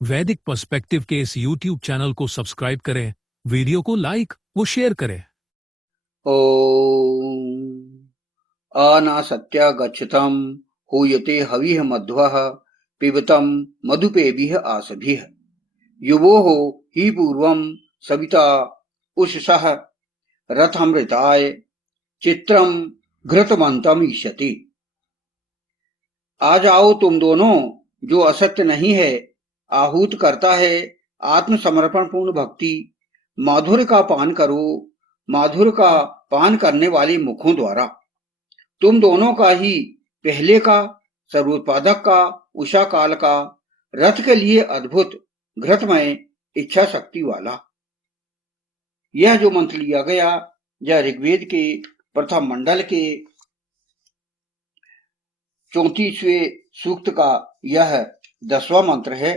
वैदिक पर्सपेक्टिव के इस YouTube चैनल को सब्सक्राइब करें, वीडियो को लाइक व शेयर करें। ओम अनासत्यागच्छतं हूयते हविः मध्वः पिबतं मधुपेभिः आसभिः युवोः हि पूर्वं सविता उषसः रथमृताय चित्रं घृतमन्तं ईष्यति। आ जाओ तुम दोनों, जो असत्य नहीं है, आहूत करता है आत्मसमर्पण पूर्ण भक्ति। माधुर्य का पान करो, माधुर्य का पान करने वाले मुखों द्वारा। तुम दोनों का ही पहले का, सर्वोत्पादक का, उषा काल का, रथ के लिए अद्भुत घृतमय इच्छा शक्ति वाला। यह जो मंत्र लिया गया, यह ऋग्वेद के प्रथम मंडल के 34वें सूक्त का यह 10वां मंत्र है।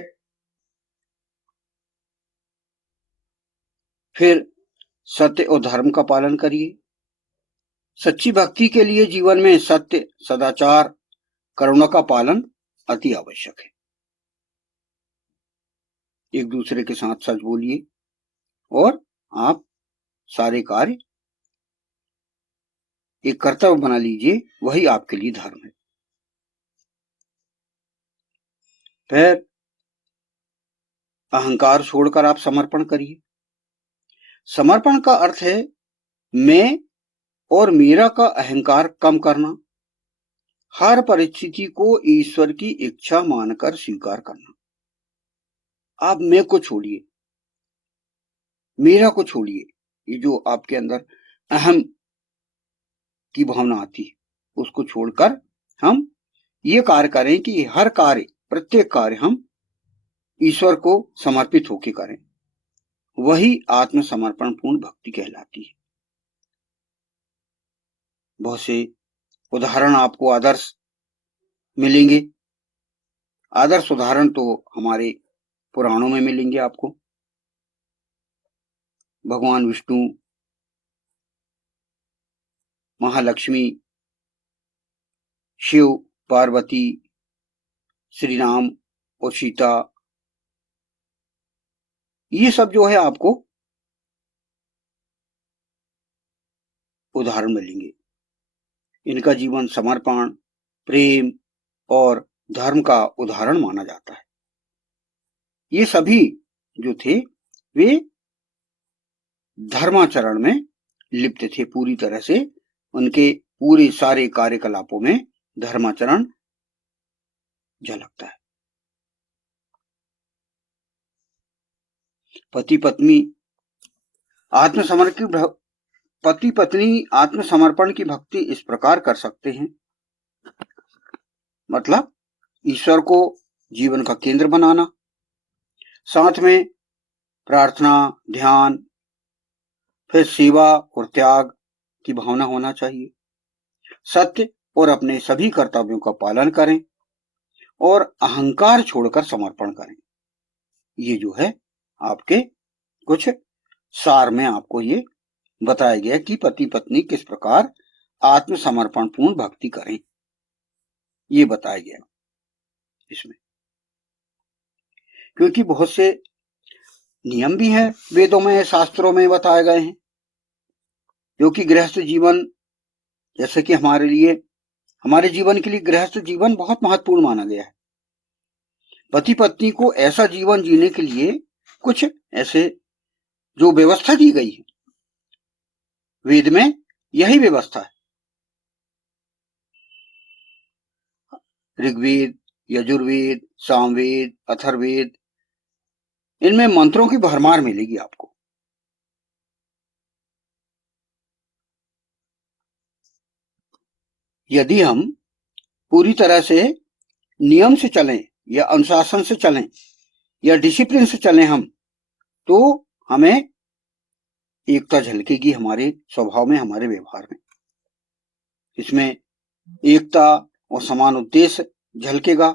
फिर सत्य और धर्म का पालन करिए। सच्ची भक्ति के लिए जीवन में सत्य, सदाचार, करुणा का पालन अति आवश्यक है। एक दूसरे के साथ सच बोलिए और आप सारे कार्य एक कर्तव्य बना लीजिए, वही आपके लिए धर्म है। फिर अहंकार छोड़कर आप समर्पण करिए। समर्पण का अर्थ है मैं और मेरा का अहंकार कम करना, हर परिस्थिति को ईश्वर की इच्छा मानकर स्वीकार करना। आप मैं को छोड़िए, मेरा को छोड़िए। ये जो आपके अंदर अहम की भावना आती है, उसको छोड़कर हम ये कार्य करें कि हर कार्य, प्रत्येक कार्य हम ईश्वर को समर्पित होकर करें। वही आत्मसमर्पण पूर्ण भक्ति कहलाती है। बहुत से उदाहरण आपको आदर्श मिलेंगे। आदर्श उदाहरण तो हमारे पुराणों में मिलेंगे आपको। भगवान विष्णु, महालक्ष्मी, शिव, पार्वती, श्री राम और सीता, ये सब जो है आपको उदाहरण मिलेंगे। इनका जीवन समर्पण, प्रेम और धर्म का उदाहरण माना जाता है। ये सभी जो थे वे धर्माचरण में लिप्त थे पूरी तरह से। उनके पूरे सारे कार्यकलापों में धर्माचरण झलकता है। पति पत्नी आत्मसमर्पण की भक्ति इस प्रकार कर सकते हैं, मतलब ईश्वर को जीवन का केंद्र बनाना, साथ में प्रार्थना, ध्यान, फिर सेवा और त्याग की भावना होना चाहिए। सत्य और अपने सभी कर्तव्यों का पालन करें और अहंकार छोड़कर समर्पण करें। ये जो है आपके कुछ सार में आपको ये बताया गया कि पति पत्नी किस प्रकार आत्मसमर्पण पूर्ण भक्ति करें, ये बताया गया इसमें। क्योंकि बहुत से नियम भी हैं वेदों में, शास्त्रों में बताए गए हैं, क्योंकि गृहस्थ जीवन, जैसे कि हमारे जीवन के लिए गृहस्थ जीवन बहुत महत्वपूर्ण माना गया है। पति पत्नी को ऐसा जीवन जीने के लिए कुछ ऐसे जो व्यवस्था दी गई है, वेद में यही व्यवस्था है। ऋग्वेद, यजुर्वेद, सामवेद, अथर्ववेद, इनमें मंत्रों की भरमार मिलेगी आपको। यदि हम पूरी तरह से नियम से चलें या अनुशासन से चलें या डिसिप्लिन से चलें हम, तो हमें एकता झलकेगी हमारे स्वभाव में, हमारे व्यवहार में। इसमें एकता और समान उद्देश्य झलकेगा।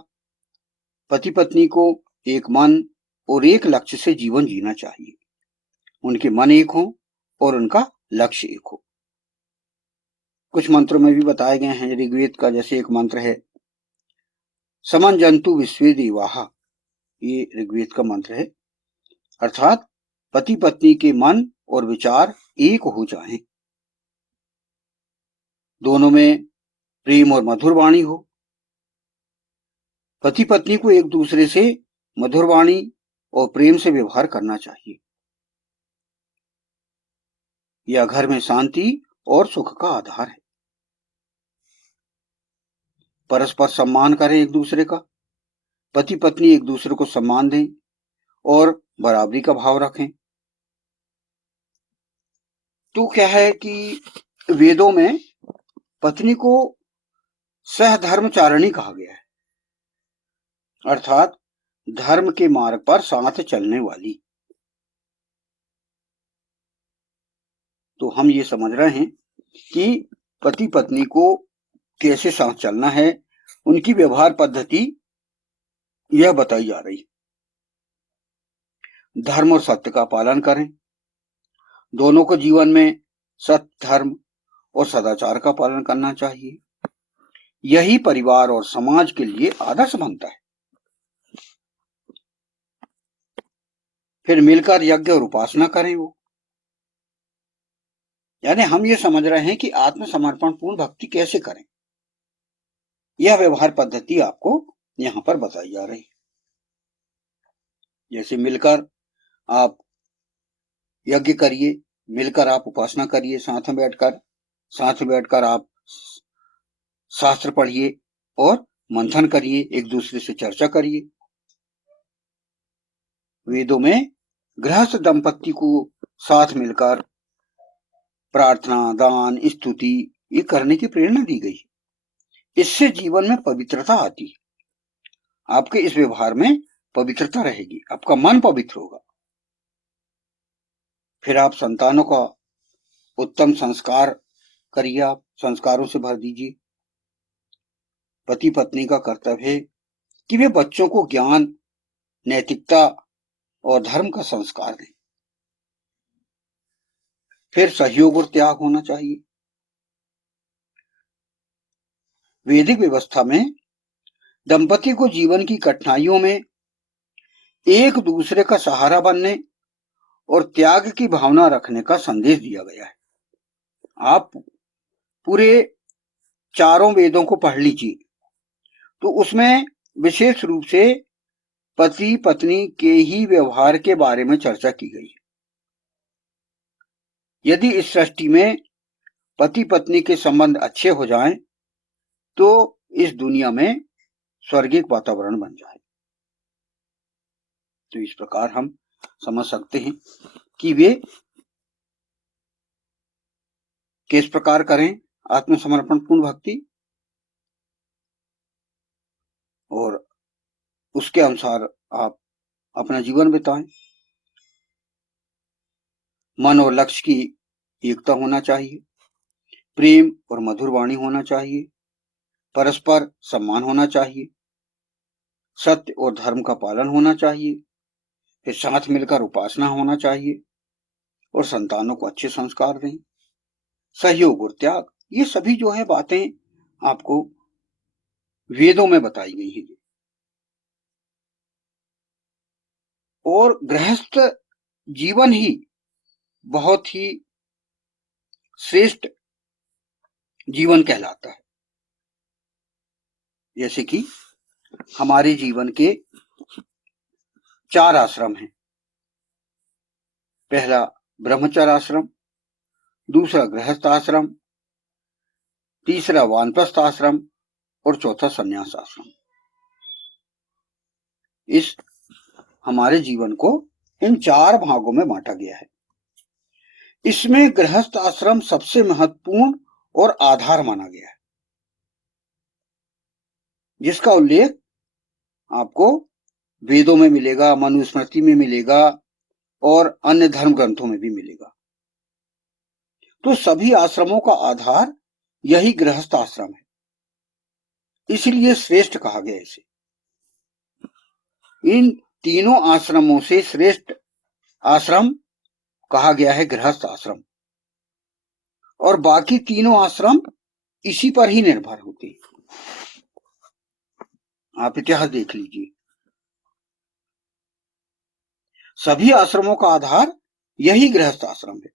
पति पत्नी को एक मन और एक लक्ष्य से जीवन जीना चाहिए। उनके मन एक हो और उनका लक्ष्य एक हो। कुछ मंत्रों में भी बताए गए हैं ऋग्वेद का, जैसे एक मंत्र है, समन जंतु विश्वे देवाः ये ऋग्वेद का मंत्र है। अर्थात पति पत्नी के मन और विचार एक हो जाएं, दोनों में प्रेम और मधुर वाणी हो। पति पत्नी को एक दूसरे से मधुर वाणी और प्रेम से व्यवहार करना चाहिए। यह घर में शांति और सुख का आधार है। परस्पर सम्मान करें एक दूसरे का। पति पत्नी एक दूसरे को सम्मान दें और बराबरी का भाव रखें। तो क्या है कि वेदों में पत्नी को सहधर्मचारिणी कहा गया है, अर्थात धर्म के मार्ग पर साथ चलने वाली। तो हम ये समझ रहे हैं कि पति पत्नी को कैसे साथ चलना है, उनकी व्यवहार पद्धति यह बताई जा रही। धर्म और सत्य का पालन करें। दोनों को जीवन में सत्य, धर्म और सदाचार का पालन करना चाहिए। यही परिवार और समाज के लिए आदर्श बनता है। फिर मिलकर यज्ञ और उपासना करें वो। यानी हम ये समझ रहे हैं कि आत्मसमर्पण पूर्ण भक्ति कैसे करें। यह व्यवहार पद्धति आपको यहां पर बताई जा रही है। जैसे मिलकर आप यज्ञ करिए, मिलकर आप उपासना करिए, साथ में बैठकर आप शास्त्र पढ़िए और मंथन करिए, एक दूसरे से चर्चा करिए। वेदों में गृहस्थ दंपति को साथ मिलकर प्रार्थना, दान, स्तुति ये करने की प्रेरणा दी गई। इससे जीवन में पवित्रता आती है। आपके इस व्यवहार में पवित्रता रहेगी, आपका मन पवित्र होगा। फिर आप संतानों का उत्तम संस्कार करिए, आप संस्कारों से भर दीजिए। पति पत्नी का कर्तव्य है कि वे बच्चों को ज्ञान, नैतिकता और धर्म का संस्कार दें। फिर सहयोग और त्याग होना चाहिए। वैदिक व्यवस्था में दंपति को जीवन की कठिनाइयों में एक दूसरे का सहारा बनने और त्याग की भावना रखने का संदेश दिया गया है। आप पूरे चारों वेदों को पढ़ लीजिए, तो उसमें विशेष रूप से पति पत्नी के ही व्यवहार के बारे में चर्चा की गई है। यदि इस सृष्टि में पति पत्नी के संबंध अच्छे हो जाएं, तो इस दुनिया में स्वर्गिक वातावरण बन जाए। तो इस प्रकार हम समझ सकते हैं कि वे किस प्रकार करें आत्मसमर्पण पूर्ण भक्ति, और उसके अनुसार आप अपना जीवन बिताएं। मन और लक्ष्य की एकता होना चाहिए, प्रेम और मधुर वाणी होना चाहिए, परस्पर सम्मान होना चाहिए, सत्य और धर्म का पालन होना चाहिए, फिर साथ मिलकर उपासना होना चाहिए और संतानों को अच्छे संस्कार दें, सहयोग और त्याग। ये सभी जो है बातें आपको वेदों में बताई गई हैं। और गृहस्थ जीवन ही बहुत ही श्रेष्ठ जीवन कहलाता है। जैसे कि हमारे जीवन के 4 आश्रम हैं। पहला ब्रह्मचर्य आश्रम, दूसरा गृहस्थ आश्रम, तीसरा वानप्रस्थ आश्रम और चौथा संन्यास आश्रम। इस हमारे जीवन को इन 4 भागों में बांटा गया है। इसमें गृहस्थ आश्रम सबसे महत्वपूर्ण और आधार माना गया है, जिसका उल्लेख आपको वेदों में मिलेगा, मनुस्मृति में मिलेगा और अन्य धर्म ग्रंथों में भी मिलेगा। तो सभी आश्रमों का आधार यही गृहस्थ आश्रम है, इसलिए श्रेष्ठ कहा गया इसे। इन तीनों आश्रमों से श्रेष्ठ आश्रम कहा गया है गृहस्थ आश्रम, और बाकी तीनों आश्रम इसी पर ही निर्भर होते हैं। आप इतिहास देख लीजिए। सभी आश्रमों का आधार यही गृहस्थ आश्रम है।